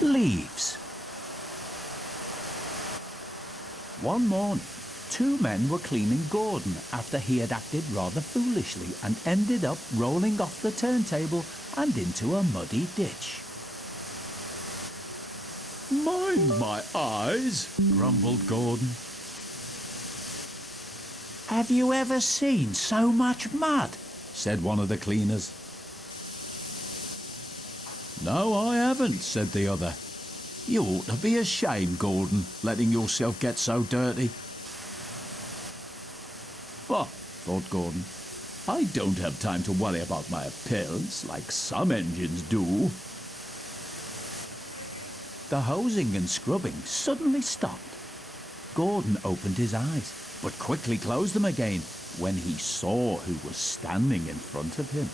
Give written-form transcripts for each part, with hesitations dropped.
leaves. One morning, two men were cleaning Gordon after he had acted rather foolishly and ended up rolling off the turntable and into a muddy ditch. Mind my eyes, grumbled Gordon. Have you ever seen so much mud? Said one of the cleaners. No, I haven't, said the other. You ought to be ashamed, Gordon, letting yourself get so dirty. Bah, thought Gordon. I don't have time to worry about my appearance like some engines do. The hosing and scrubbing suddenly stopped. Gordon opened his eyes, but quickly closed them again when he saw who was standing in front of him.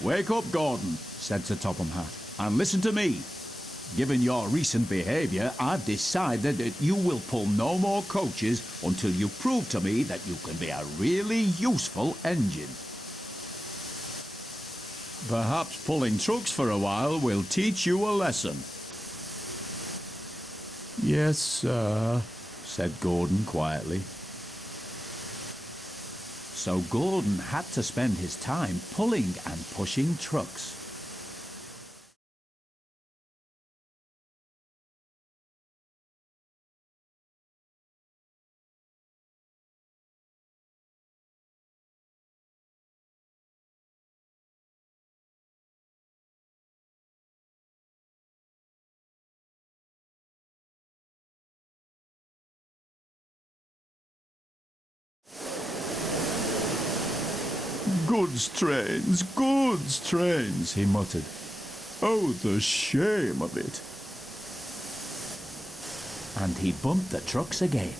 Wake up, Gordon, said Sir Topham Hatt, and listen to me. Given your recent behaviour, I've decided that you will pull no more coaches until you prove to me that you can be a really useful engine. Perhaps pulling trucks for a while will teach you a lesson. Yes, sir, said Gordon quietly. So Gordon had to spend his time pulling and pushing trucks. Goods trains, he muttered. Oh, the shame of it. And he bumped the trucks again.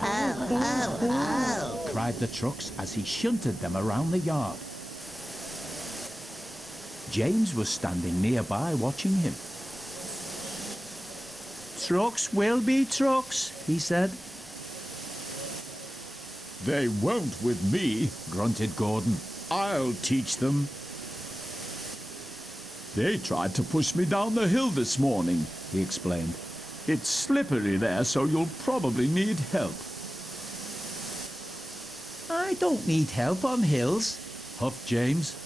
Oh, cried the trucks as he shunted them around the yard. James was standing nearby watching him. Trucks will be trucks, he said. They won't with me, grunted Gordon. I'll teach them. They tried to push me down the hill this morning, he explained. It's slippery there, so you'll probably need help. I don't need help on hills, huffed James.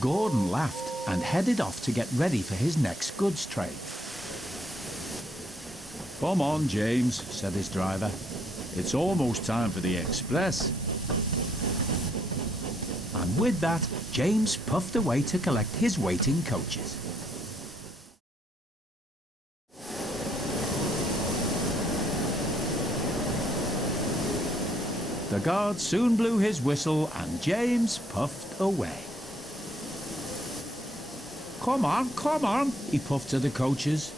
Gordon laughed and headed off to get ready for his next goods train. Come on, James, said his driver. It's almost time for the express. And with that, James puffed away to collect his waiting coaches. The guard soon blew his whistle and James puffed away. Come on, he puffed to the coaches.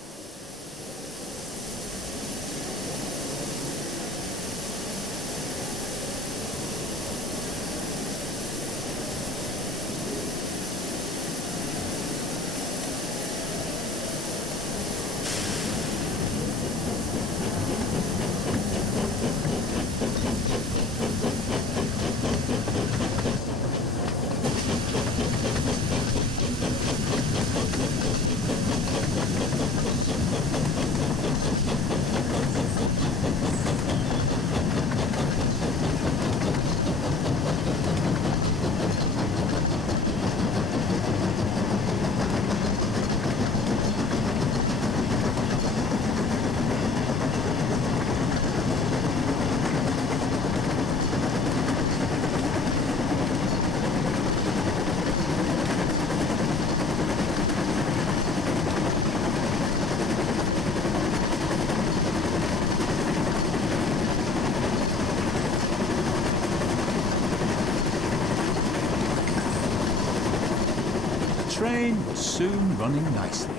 The train was soon running nicely,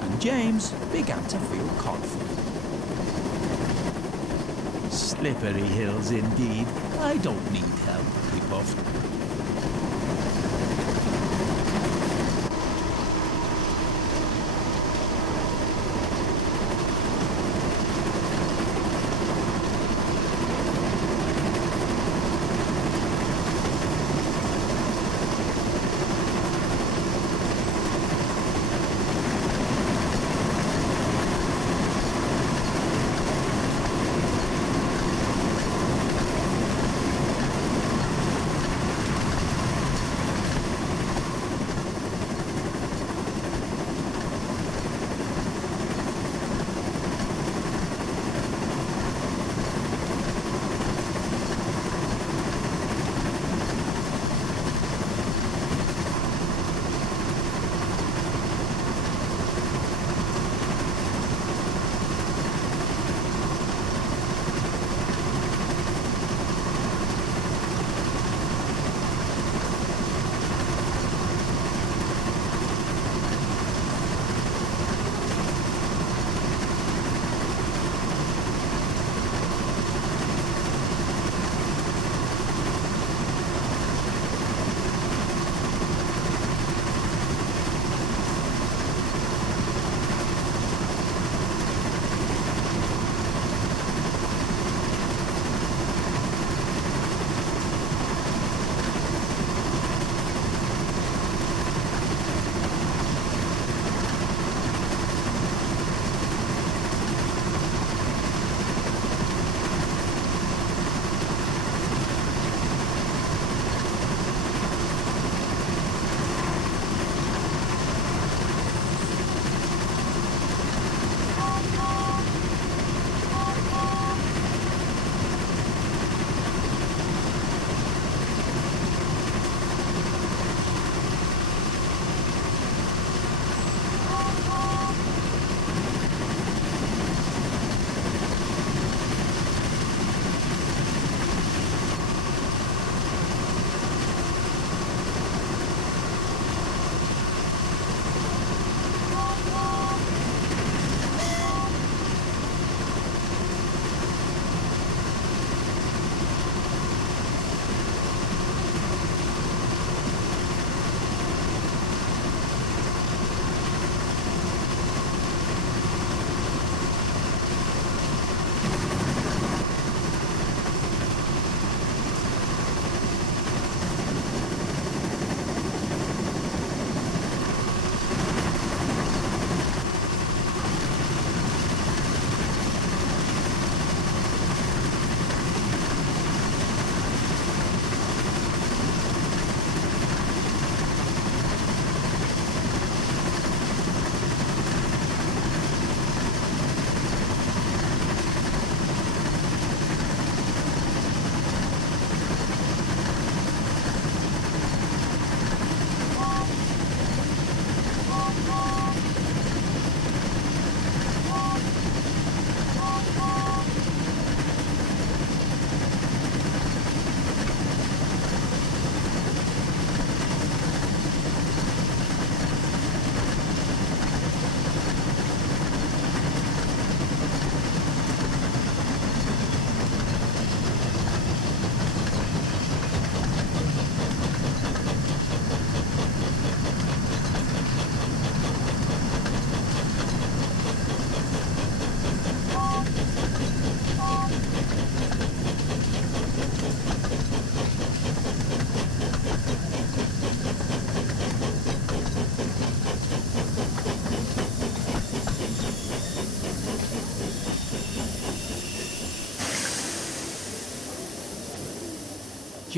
and James began to feel confident. Slippery hills indeed. I don't need help, he puffed.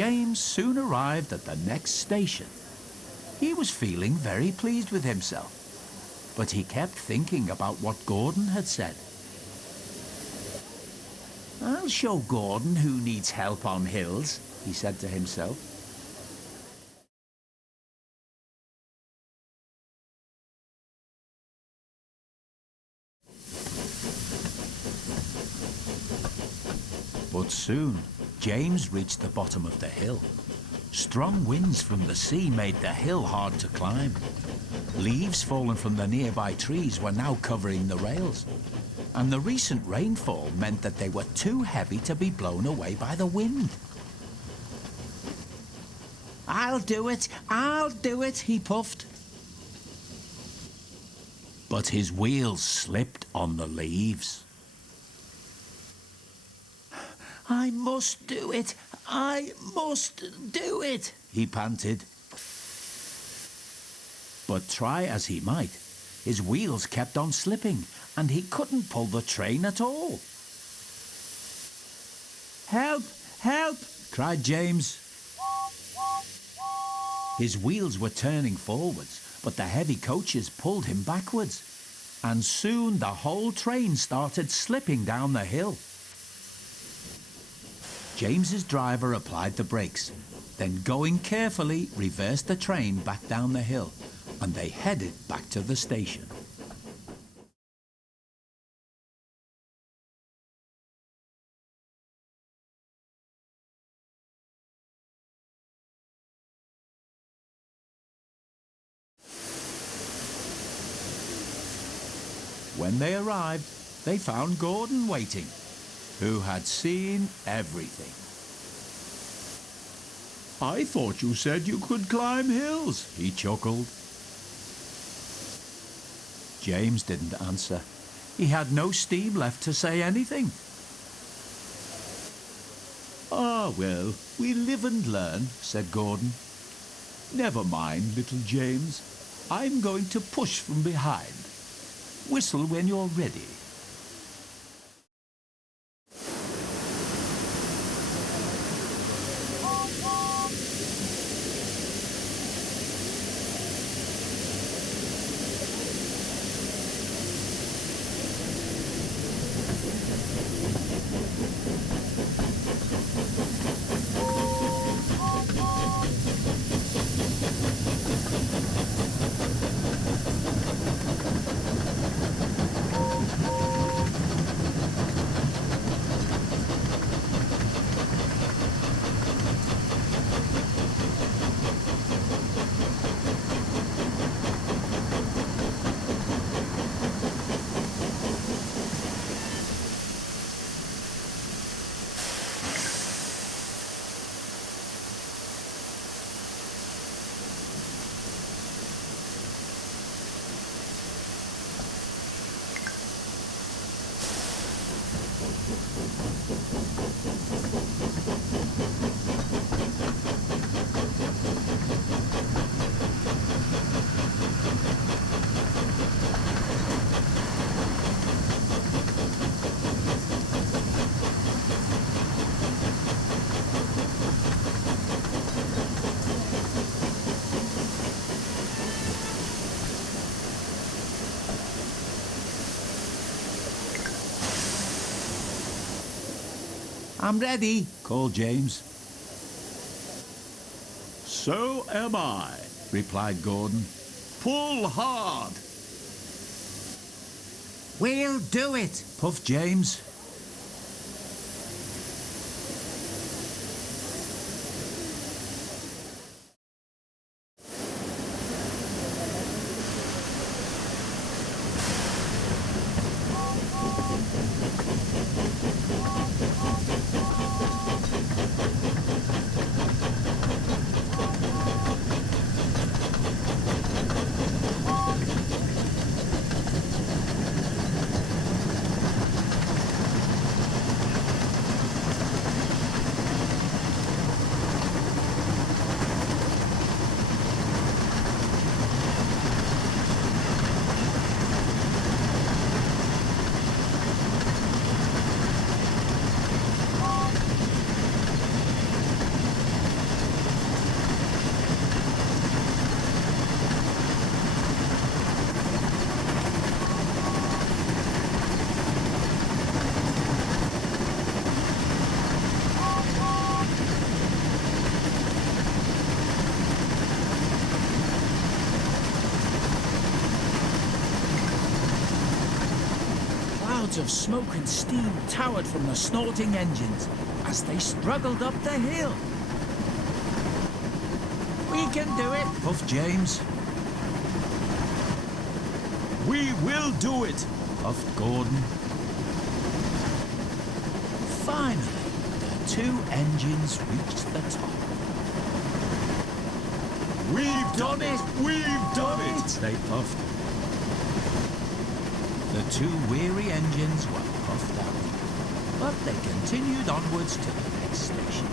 James soon arrived at the next station. He was feeling very pleased with himself, but he kept thinking about what Gordon had said. "I'll show Gordon who needs help on hills," he said to himself. But soon, James reached the bottom of the hill. Strong winds from the sea made the hill hard to climb. Leaves fallen from the nearby trees were now covering the rails, and the recent rainfall meant that they were too heavy to be blown away by the wind. I'll do it, he puffed. But his wheels slipped on the leaves. I must do it, he panted. But try as he might, his wheels kept on slipping, and he couldn't pull the train at all. Help, help, cried James. His wheels were turning forwards, but the heavy coaches pulled him backwards, and soon the whole train started slipping down the hill. James's driver applied the brakes, then going carefully reversed the train back down the hill, and they headed back to the station. When they arrived, they found Gordon waiting, who had seen everything. I thought you said you could climb hills, he chuckled. James didn't answer. He had no steam left to say anything. Ah, well, we live and learn, said Gordon. Never mind, little James. I'm going to push from behind. Whistle when you're ready. I'm ready, called James. So am I, replied Gordon. Pull hard. We'll do it, puffed James. Clouds of smoke and steam towered from the snorting engines as they struggled up the hill. "We can do it," puffed James. We will do it, puffed Gordon. Finally, the two engines reached the top. We've done it! We've done it! They puffed. The two weary engines were puffed out, but they continued onwards to the next station.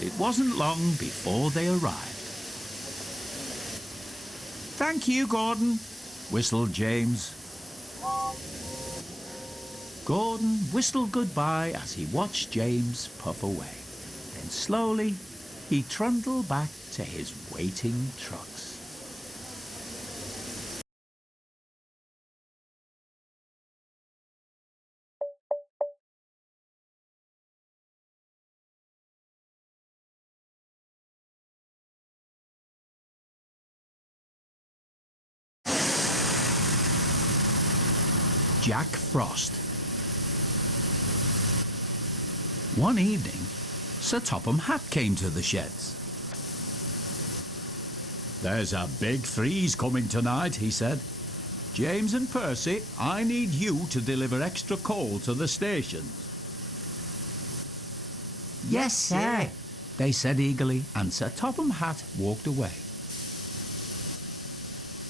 It wasn't long before they arrived. "Thank you, Gordon," whistled James. Gordon whistled goodbye as he watched James puff away. Then slowly he trundled back to his waiting trucks. Jack Frost. One evening, Sir Topham Hatt came to the sheds. There's a big freeze coming tonight, he said. James and Percy, I need you to deliver extra coal to the stations. "Yes, sir," they said eagerly, and Sir Topham Hatt walked away.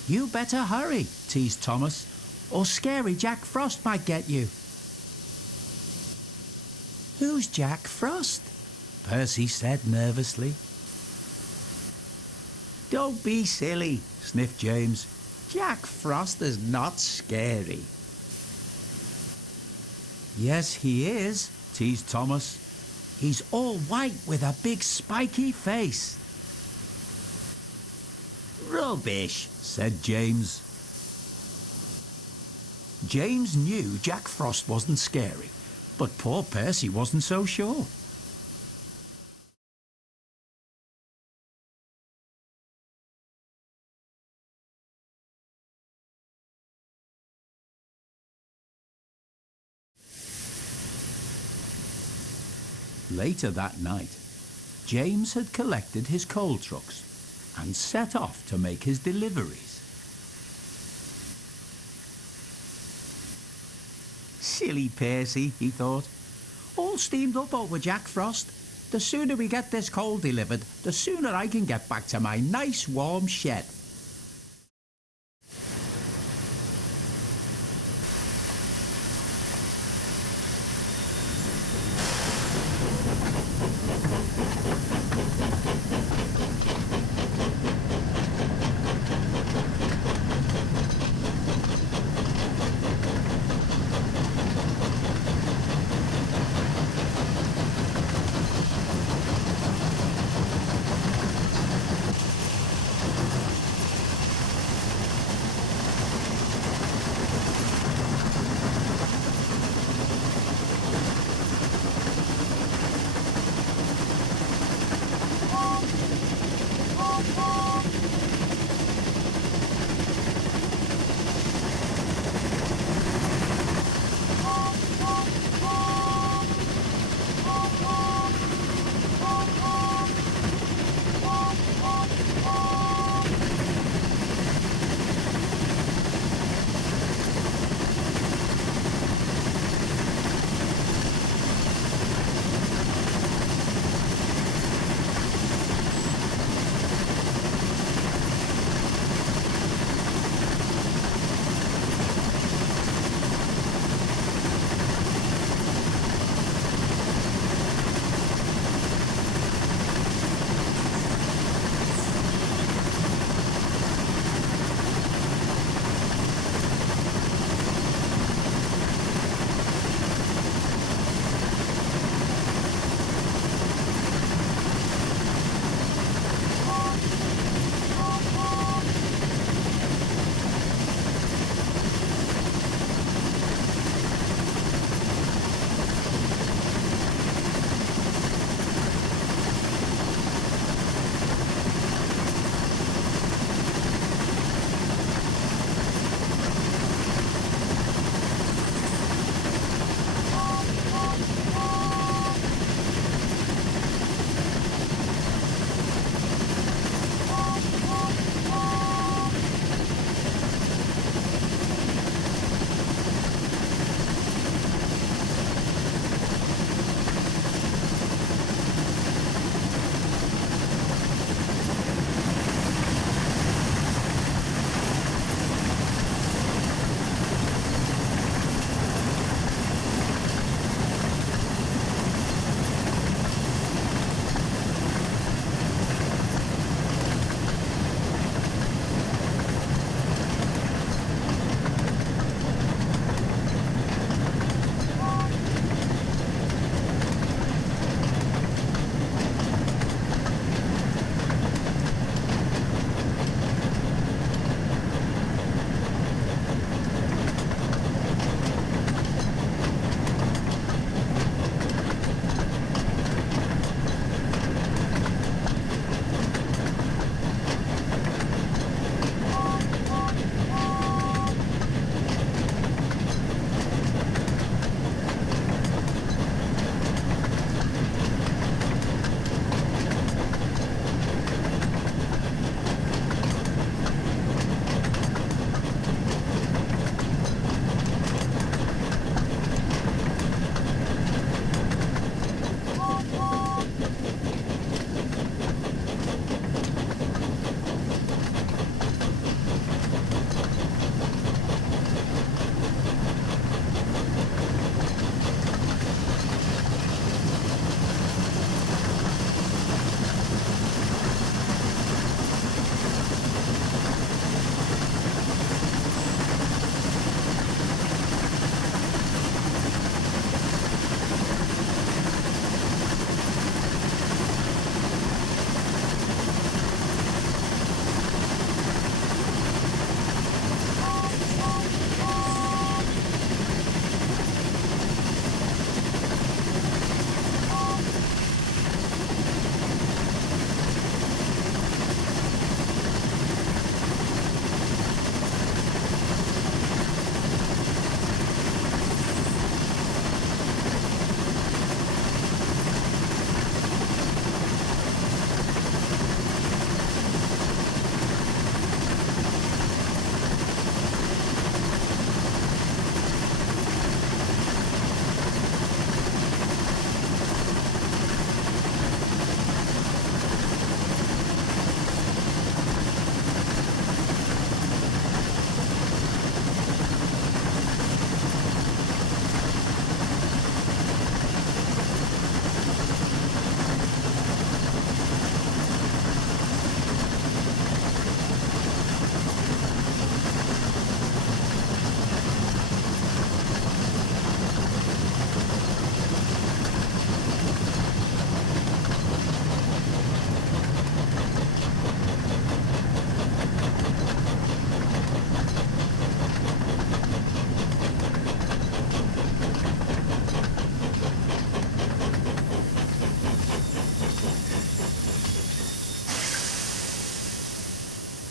"You better hurry," teased Thomas, "or scary Jack Frost might get you." "Who's Jack Frost?" Percy said nervously. "Don't be silly," sniffed James. "Jack Frost is not scary." "Yes, he is," teased Thomas. "He's all white with a big spiky face." "Rubbish," said James. James knew Jack Frost wasn't scary, but poor Percy wasn't so sure. Later that night, James had collected his coal trucks and set off to make his deliveries. "Silly Percy," he thought. "All steamed up over Jack Frost. The sooner we get this coal delivered, the sooner I can get back to my nice warm shed."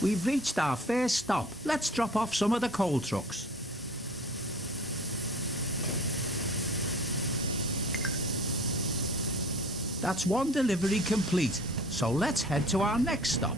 We've reached our first stop. Let's drop off some of the coal trucks. That's one delivery complete, so let's head to our next stop.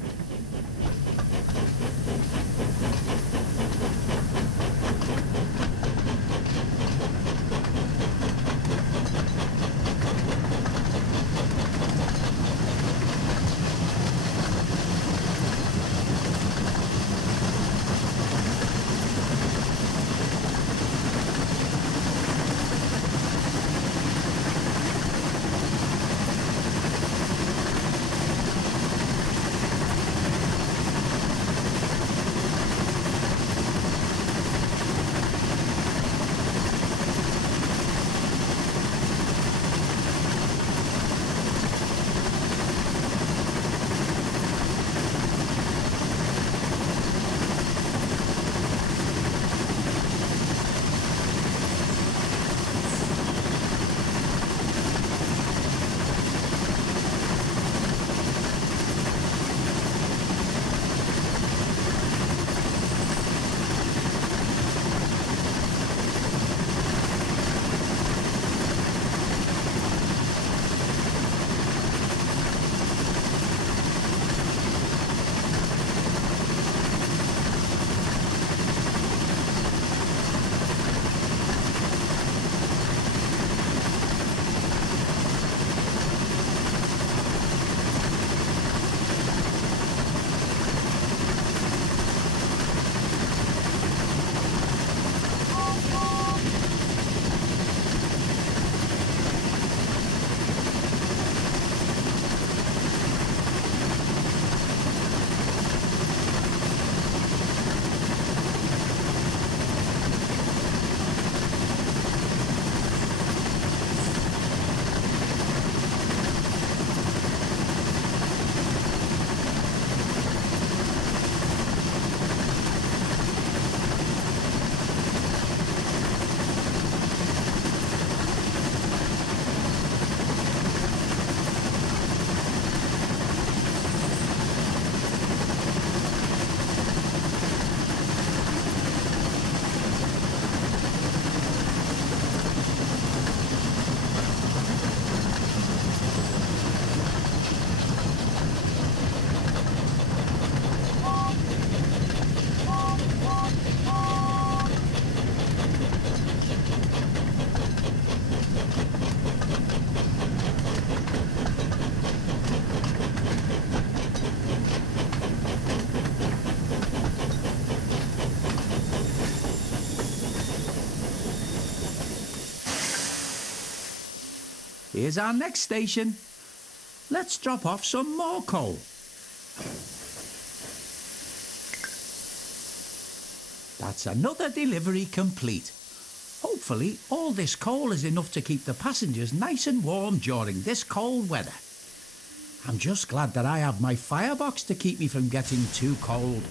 Here's our next station. Let's drop off some more coal. That's another delivery complete. Hopefully, all this coal is enough to keep the passengers nice and warm during this cold weather. I'm just glad that I have my firebox to keep me from getting too cold.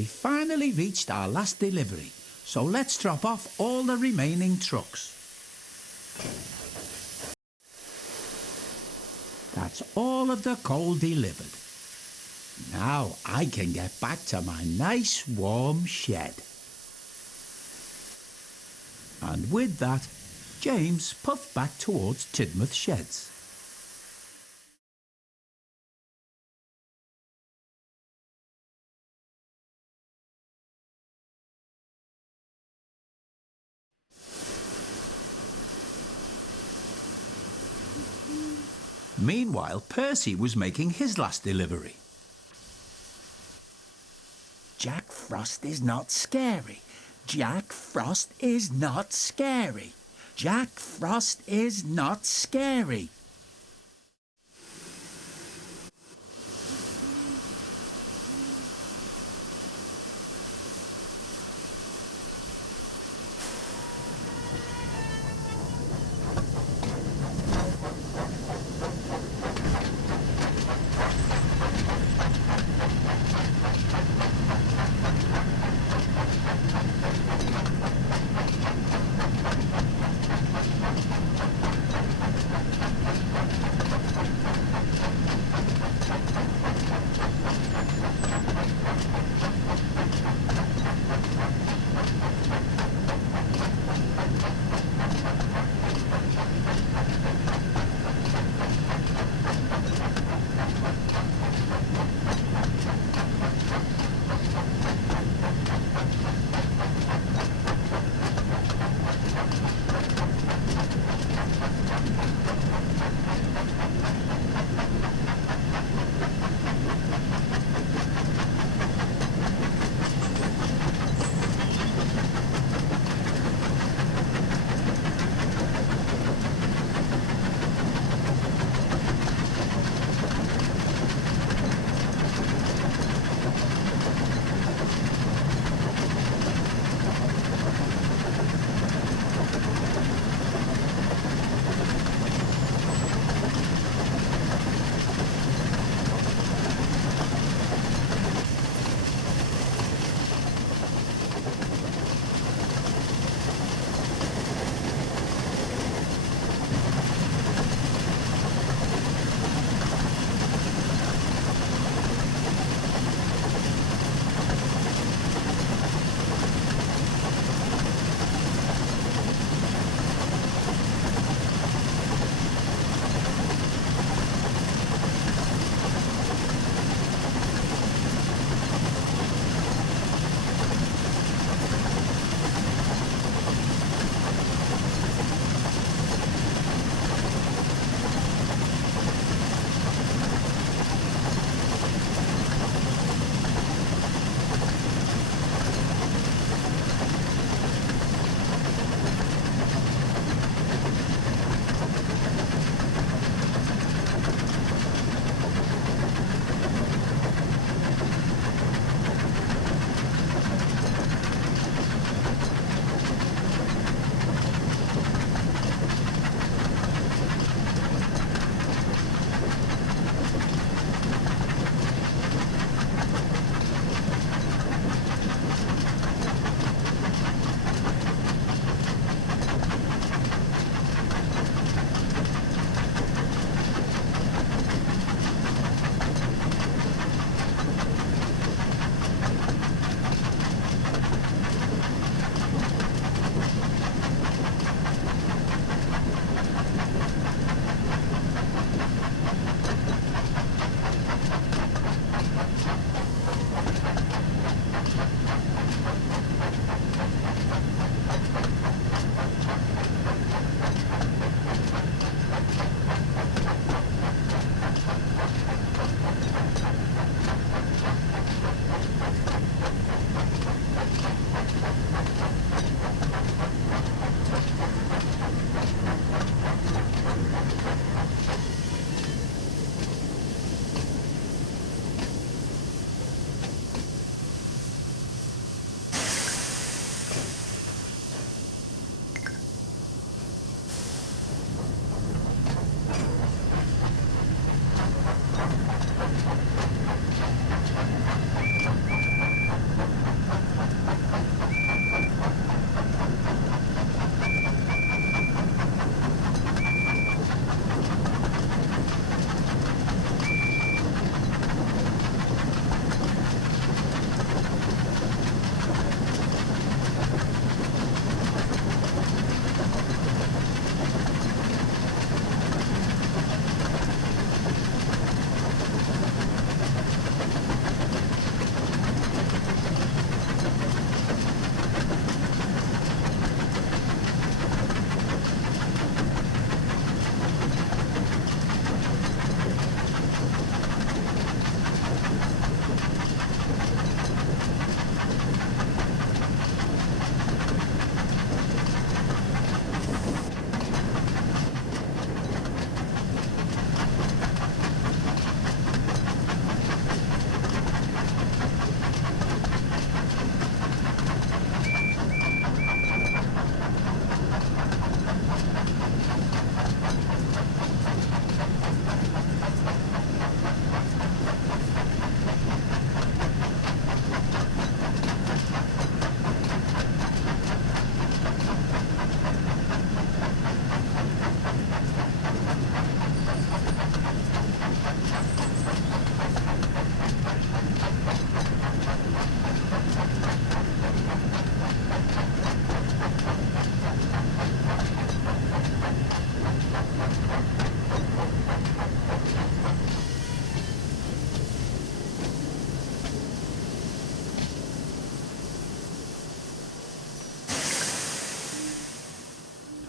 We finally reached our last delivery, so let's drop off all the remaining trucks. That's all of the coal delivered. Now I can get back to my nice warm shed. And with that, James puffed back towards Tidmouth Sheds. Meanwhile, Percy was making his last delivery. Jack Frost is not scary. Jack Frost is not scary. Jack Frost is not scary.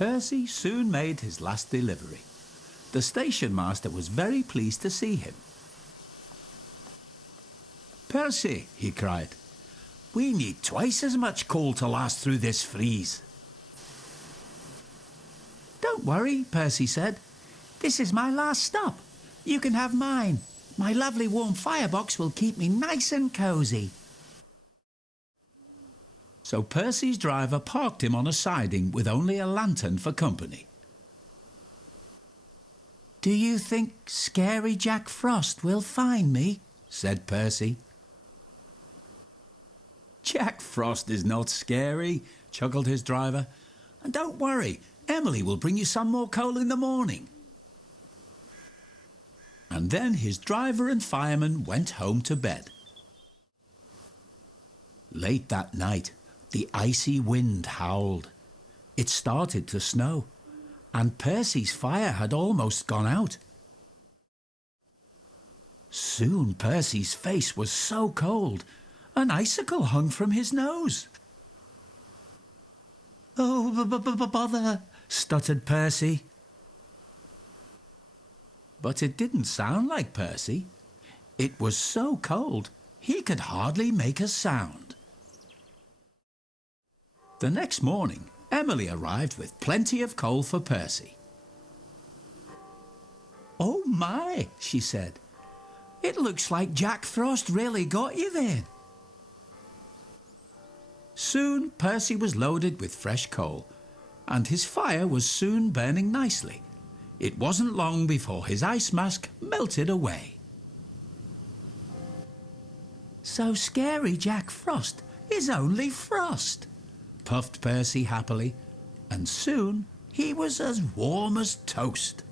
Percy soon made his last delivery. The station master was very pleased to see him. "Percy," he cried, "we need twice as much coal to last through this freeze." "Don't worry," Percy said. "This is my last stop. You can have mine. My lovely warm firebox will keep me nice and cosy." So Percy's driver parked him on a siding with only a lantern for company. "Do you think Scary Jack Frost will find me?" said Percy. "Jack Frost is not scary," chuckled his driver. "And don't worry, Emily will bring you some more coal in the morning." And then his driver and fireman went home to bed. Late that night, the icy wind howled. It started to snow, and Percy's fire had almost gone out. Soon Percy's face was so cold, an icicle hung from his nose. "Oh, bother," stuttered Percy. But it didn't sound like Percy. It was so cold, he could hardly make a sound. The next morning, Emily arrived with plenty of coal for Percy. "Oh my," she said. "It looks like Jack Frost really got you then." Soon Percy was loaded with fresh coal, and his fire was soon burning nicely. It wasn't long before his ice mask melted away. "So Scary Jack Frost is only frost," puffed Percy happily, and soon he was as warm as toast.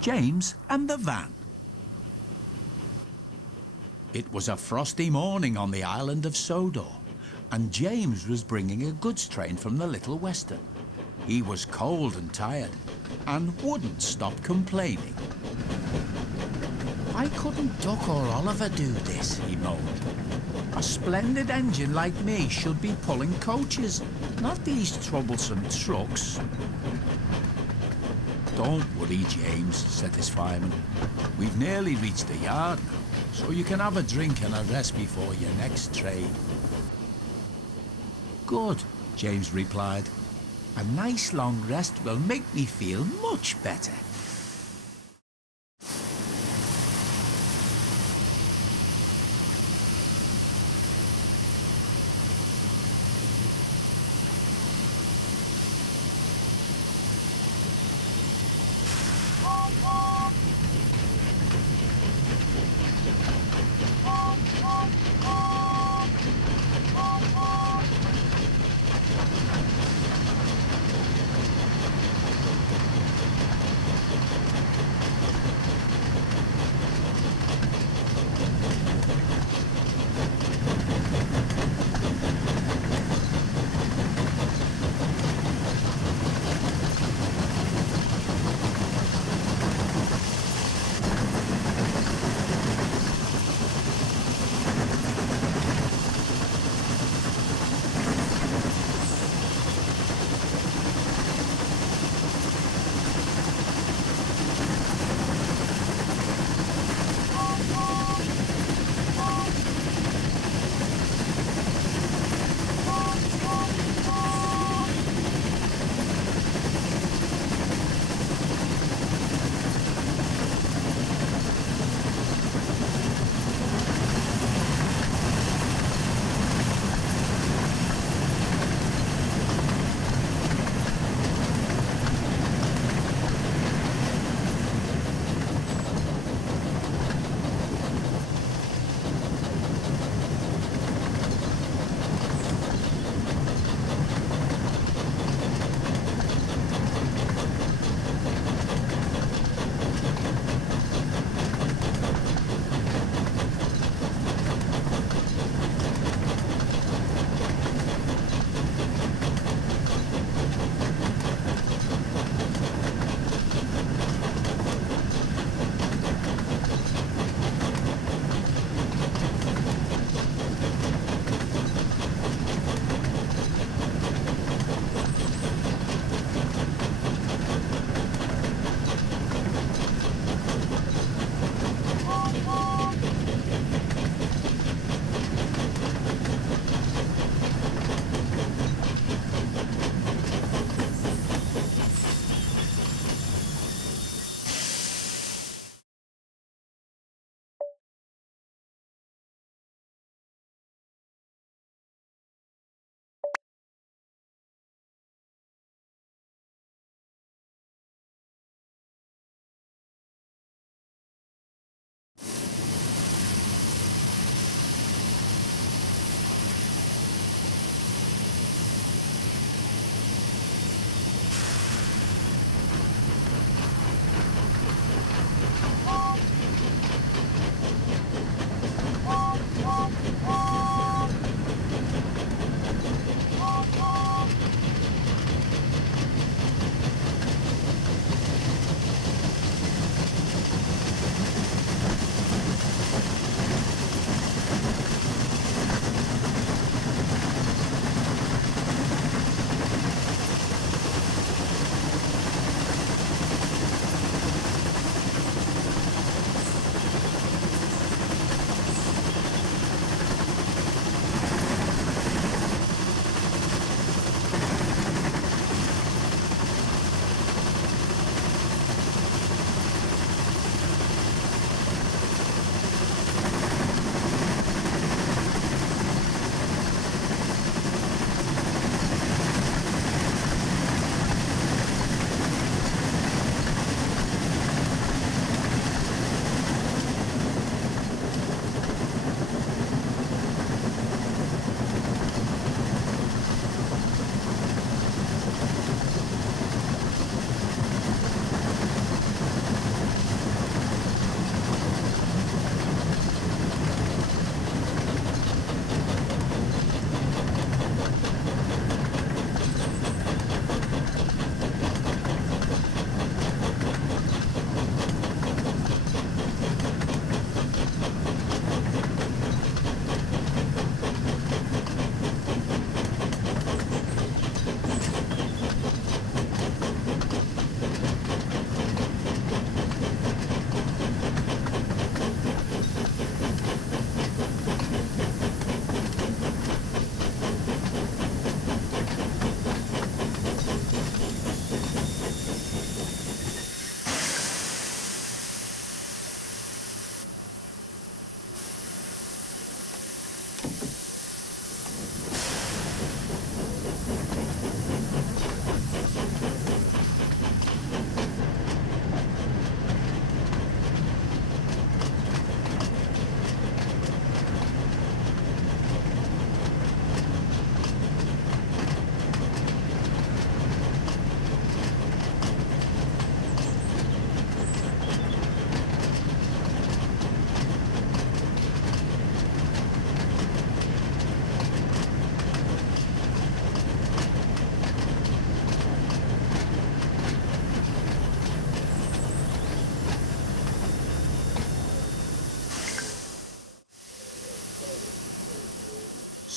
James and the Van. It was a frosty morning on the island of Sodor, and James was bringing a goods train from the Little Western. He was cold and tired, and wouldn't stop complaining. "Why couldn't Duck or Oliver do this?" he moaned. "A splendid engine like me should be pulling coaches, not these troublesome trucks." "Don't worry, James," said his fireman. "We've nearly reached the yard now, so you can have a drink and a rest before your next train." "Good," James replied. "A nice long rest will make me feel much better."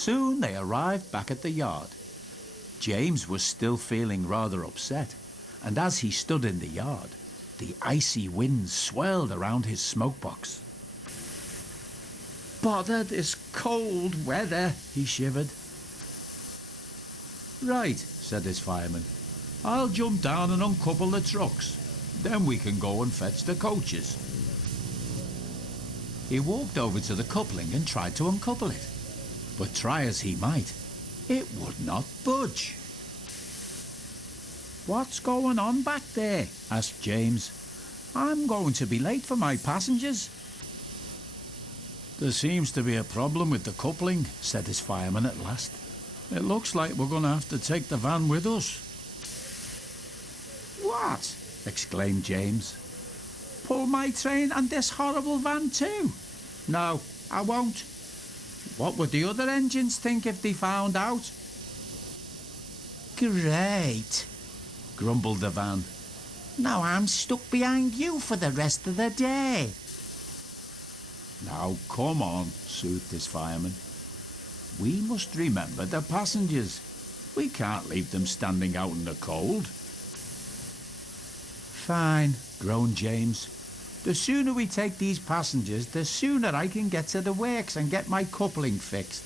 Soon they arrived back at the yard. James was still feeling rather upset, and as he stood in the yard, the icy winds swirled around his smokebox. "Bother this cold weather," he shivered. "Right," said his fireman. "I'll jump down and uncouple the trucks. Then we can go and fetch the coaches." He walked over to the coupling and tried to uncouple it. But try as he might, it would not budge. "What's going on back there?" asked James. "I'm going to be late for my passengers." "There seems to be a problem with the coupling," said his fireman at last. "It looks like we're going to have to take the van with us." "What?" exclaimed James. "Pull my train and this horrible van too? No, I won't. What would the other engines think if they found out?" "Great," grumbled the van. "Now I'm stuck behind you for the rest of the day." "Now come on," soothed his fireman. "We must remember the passengers. We can't leave them standing out in the cold." "Fine," groaned James. "The sooner we take these passengers, the sooner I can get to the works and get my coupling fixed."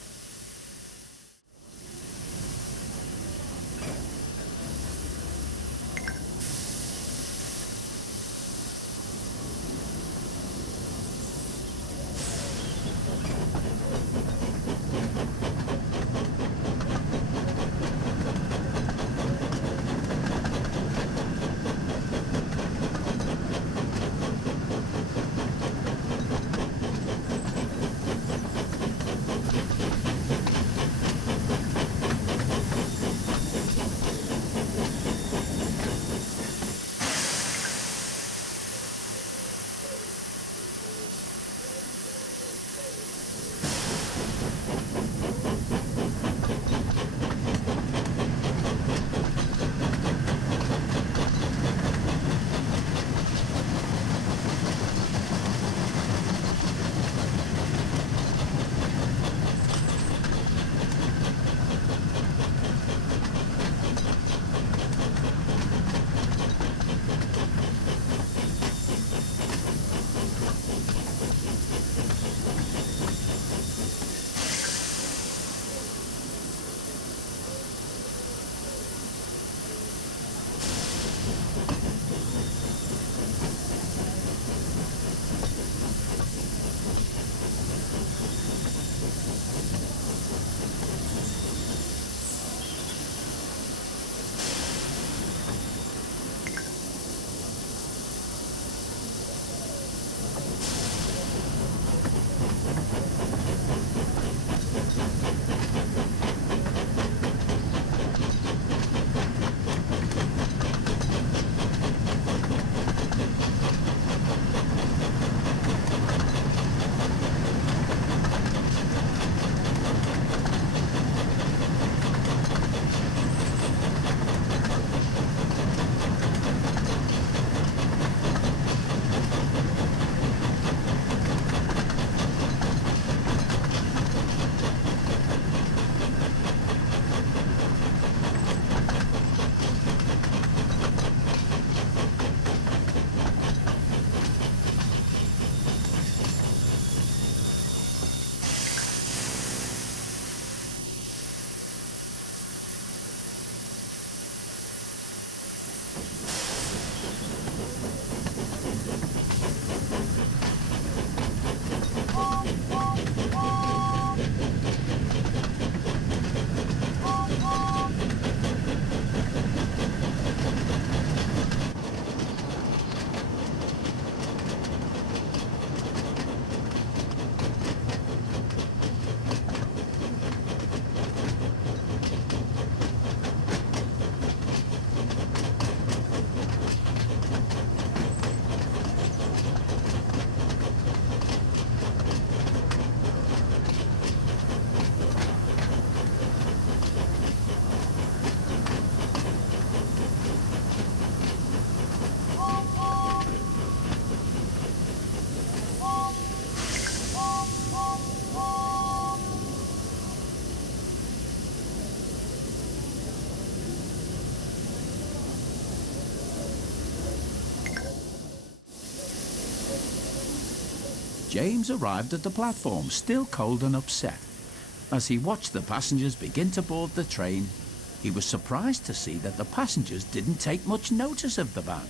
James arrived at the platform, still cold and upset. As he watched the passengers begin to board the train, he was surprised to see that the passengers didn't take much notice of the van.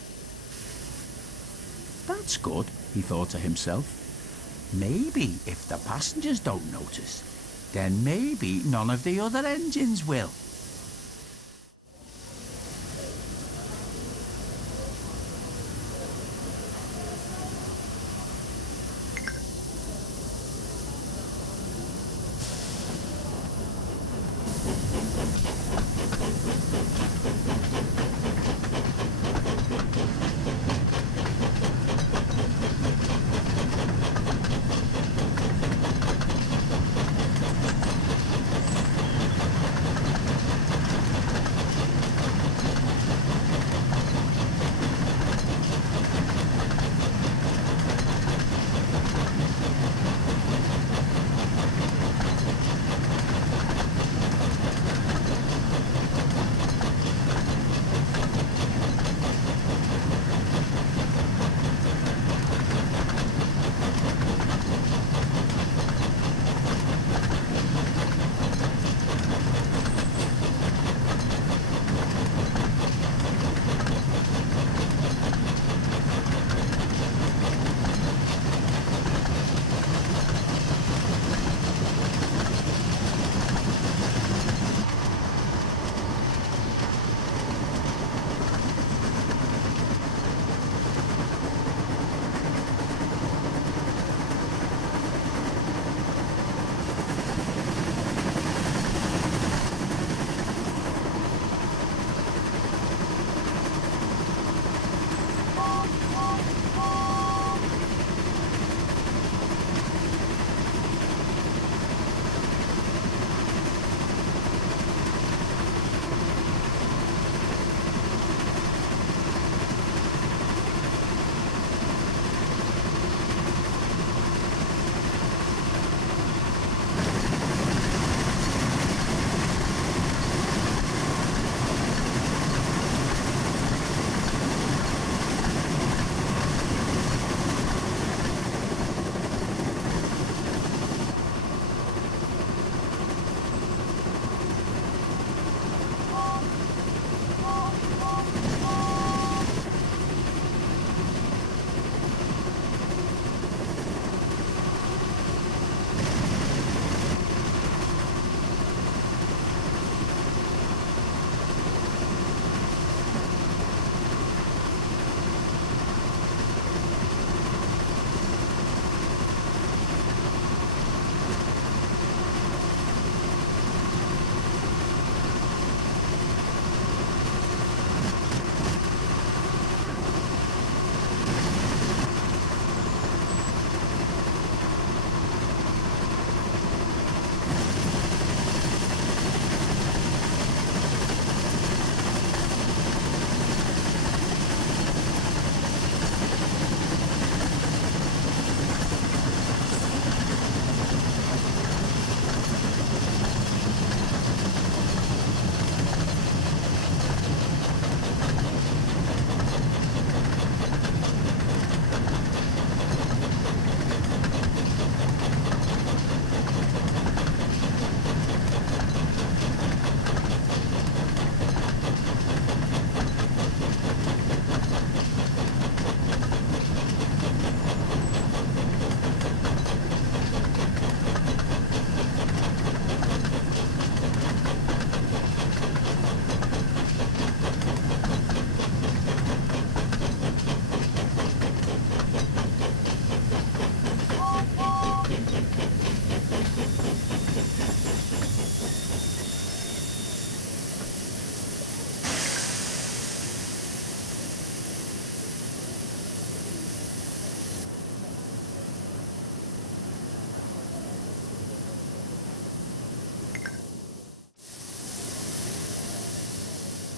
That's good, he thought to himself. Maybe if the passengers don't notice, then maybe none of the other engines will.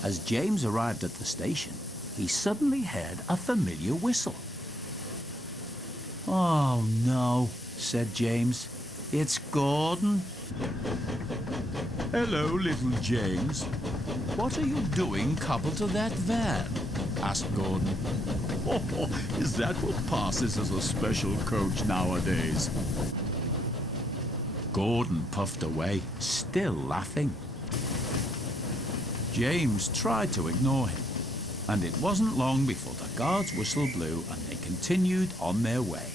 As James arrived at the station, he suddenly heard a familiar whistle. "Oh no," said James. "It's Gordon." Hello, little James. "What are you doing coupled to that van?" asked Gordon. Oh, is that what passes as a special coach nowadays? Gordon puffed away, still laughing. James tried to ignore him, and it wasn't long before the guard's whistle blew and they continued on their way.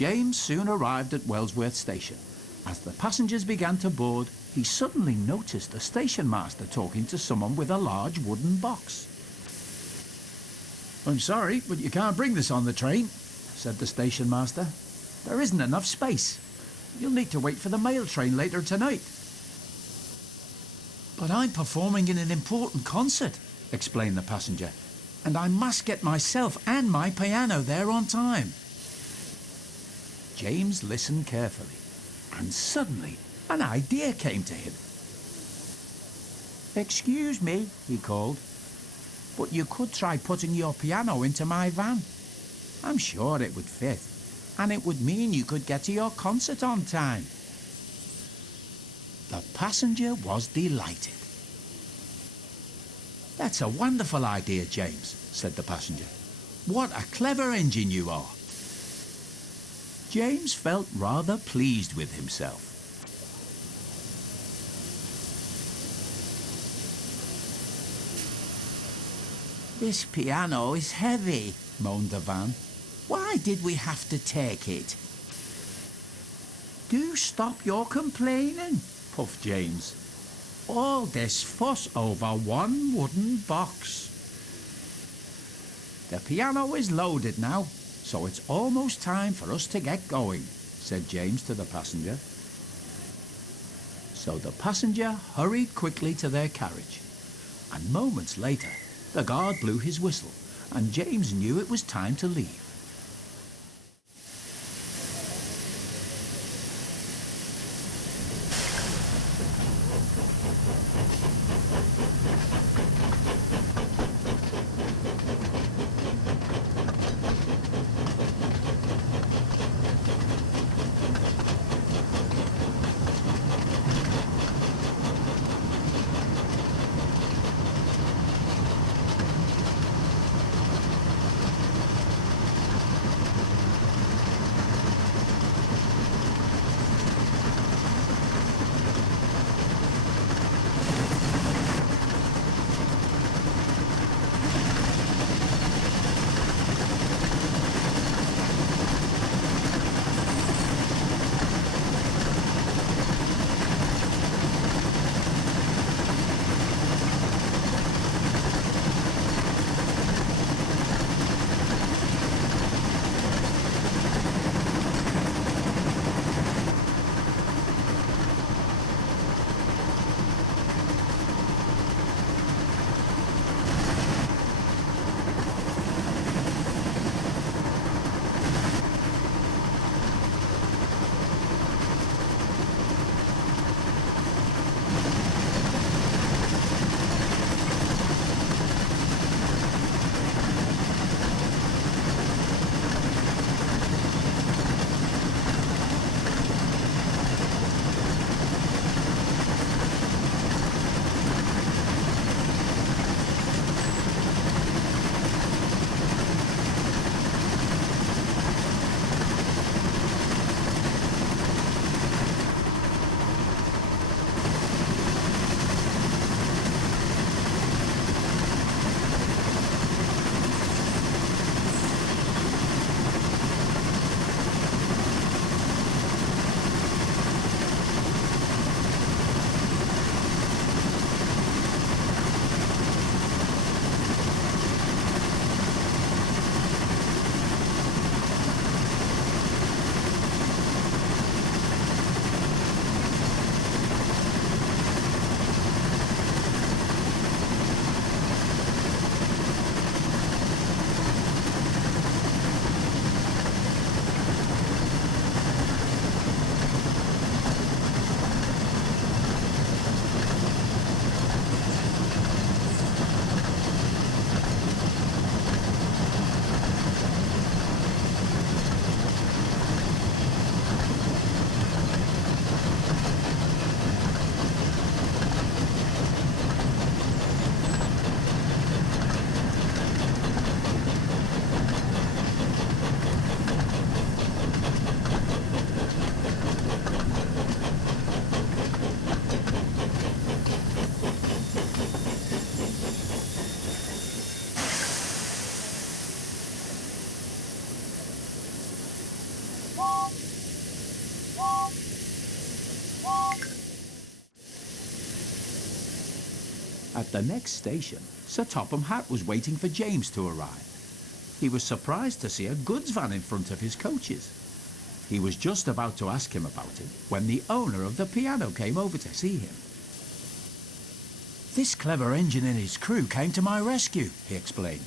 James soon arrived at Wellsworth Station. As the passengers began to board, he suddenly noticed the station master talking to someone with a large wooden box. I'm sorry, but you can't bring this on the train, said the station master. There isn't enough space. You'll need to wait for the mail train later tonight. But I'm performing in an important concert, explained the passenger, and I must get myself and my piano there on time. James listened carefully, and suddenly an idea came to him. "Excuse me," he called, "but you could try putting your piano into my van. I'm sure it would fit, and it would mean you could get to your concert on time." The passenger was delighted. "That's a wonderful idea, James," said the passenger. "What a clever engine you are." James felt rather pleased with himself. "This piano is heavy," moaned the van. "Why did we have to take it?" "Do stop your complaining," puffed James. "All this fuss over one wooden box." "The piano is loaded now, so it's almost time for us to get going," said James to the passenger. So the passenger hurried quickly to their carriage, and moments later the guard blew his whistle, and James knew it was time to leave. At the next station, Sir Topham Hatt was waiting for James to arrive. He was surprised to see a goods van in front of his coaches. He was just about to ask him about it when the owner of the piano came over to see him. "This clever engine and his crew came to my rescue," he explained.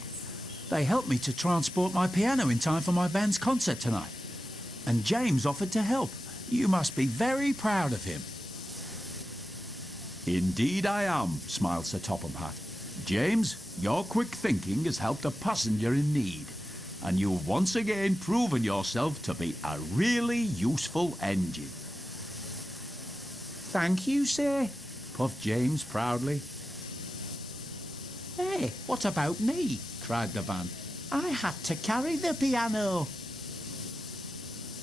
"They helped me to transport my piano in time for my band's concert tonight. And James offered to help. You must be very proud of him." "Indeed I am," smiled Sir Topham Hatt. "James, your quick thinking has helped a passenger in need, and you've once again proven yourself to be a really useful engine." "Thank you, sir," puffed James proudly. "Hey, what about me?" cried the van. "I had to carry the piano."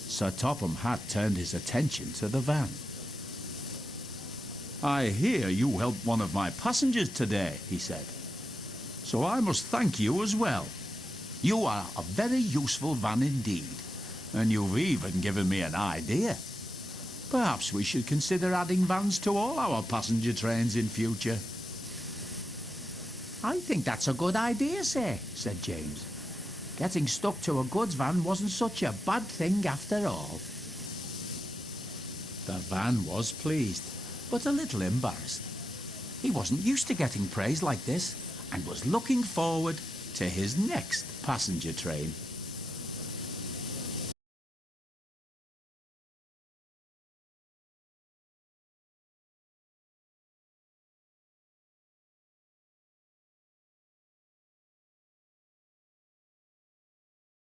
Sir Topham Hatt turned his attention to the van. "I hear you helped one of my passengers today," he said. "So I must thank you as well. You are a very useful van indeed, and you've even given me an idea. Perhaps we should consider adding vans to all our passenger trains in future." "I think that's a good idea, sir," said James. "Getting stuck to a goods van wasn't such a bad thing after all." The van was pleased. but a little embarrassed. He wasn't used to getting praise like this and was looking forward to his next passenger train.